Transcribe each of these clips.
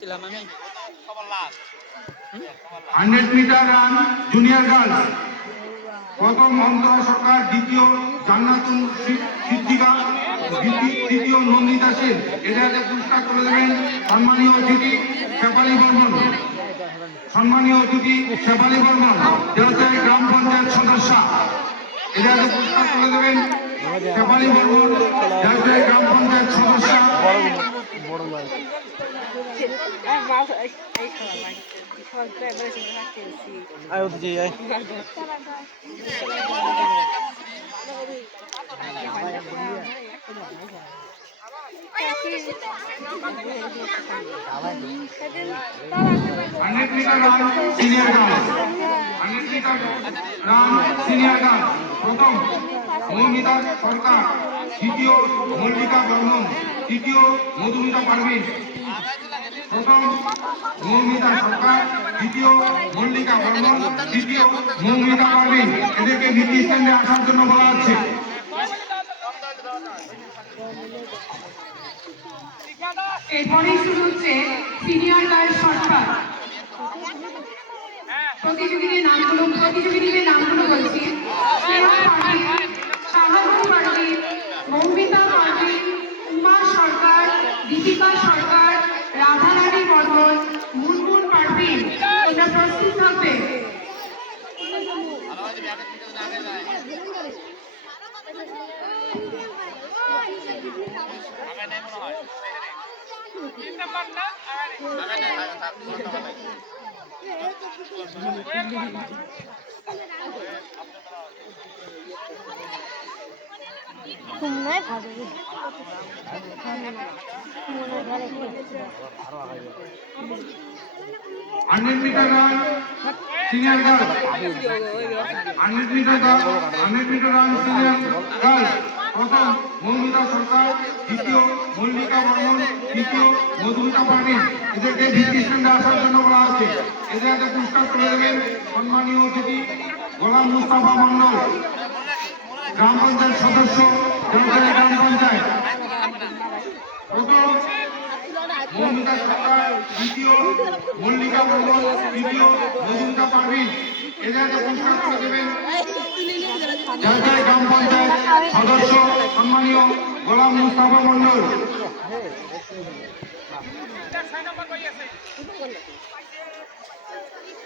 ছিলাম আমি। Hundred metre run junior girls প্রথম অন্তর সরকার, দ্বিতীয় জান্নাতুল সি- সিদ্দিকা তৃতীয় নন্দিতা সেন। এদেরকে পুরস্কার করে দেবেন সম্মানীয় অতিথি শেফালি বর্মন। সম্মানীয় অতিথি শেফালি বর্মন জেলাতে গ্রাম পঞ্চায়েত সদস্য। এদেরকে পুরস্কার করে দেবেন শেফালি বর্মন জেলাতে গ্রাম পঞ্চায়েত সদস্য। আয় ওদিকে আয় metre run senior girls hundred run Sarkar দ্বিতীয় মল্লিকা বর্মন তৃতীয় মধুমিতা পারভিন প্রথম মৌমিতা সরকার, দ্বিতীয় মল্লিকা বর্মন, তৃতীয় মৌমিতা পারভিন এদেরকে নীতি স্ট্যান্ডে আসার জন্য বলা হচ্ছে। এরপরেই শুরু হচ্ছে সিনিয়র গার্লস সরকার। প্রতিযোগীদের নামগুলো প্রতিযোগীদের নামগুলো বলছি। স্নেহা পারভিন মৌমিতা পারভিন উমা সরকার, দীপিকা সরকার। তোমরা প্রস্তুত থাকবে Thank ভাবো ঘরে hundred metre run senior Moumita Sarkar, দ্বিতীয় মল্লিকা বর্মন, তৃতীয় মধুমিতা পারভিন এদেরকে ভিত্তি আসার জন্য বলা হচ্ছে। এদেরকে পুরস্কার করে দেবেন সম্মানীয় অতিথি গোলাম মুস্তাফা মন্ডল গ্রাম পঞ্চায়েত সদস্য জনতারি গ্রাম পঞ্চায়েত। প্রথম মৌমিতা সরকার, দ্বিতীয়, মল্লিকা বর্মন তৃতীয় মধুমিতা পারভিন এদেরকে পুরস্কার করে দেবেন। জলপাই গ্রাম পঞ্চায়েত সদস্য মন্ডল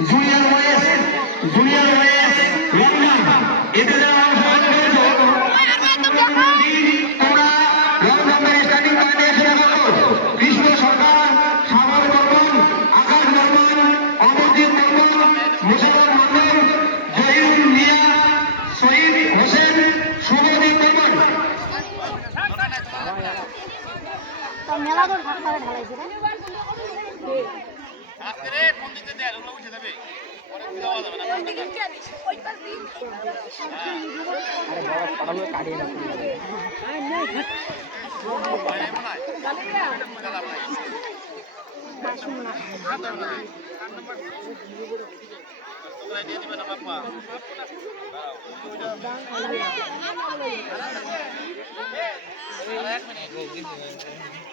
জুনিয়র ওয়েস জুনিয়র ওয়েস লন্ডন এদের অংশগ্রহণ তোমরা লন্ডনের স্টার্টিং পয়েন্টে এসে দেখো কৃষ্ণ সরকার সাগর বর্মন, আকাশ বর্মন, অমরজিৎ বর্মন মুসাফর মন্ডল জহিরুল মিয়া, শহীদ হোসেন শুভদীপ বর্মন। রে পাঠালো কাটিয়ে না। এক মিনিট।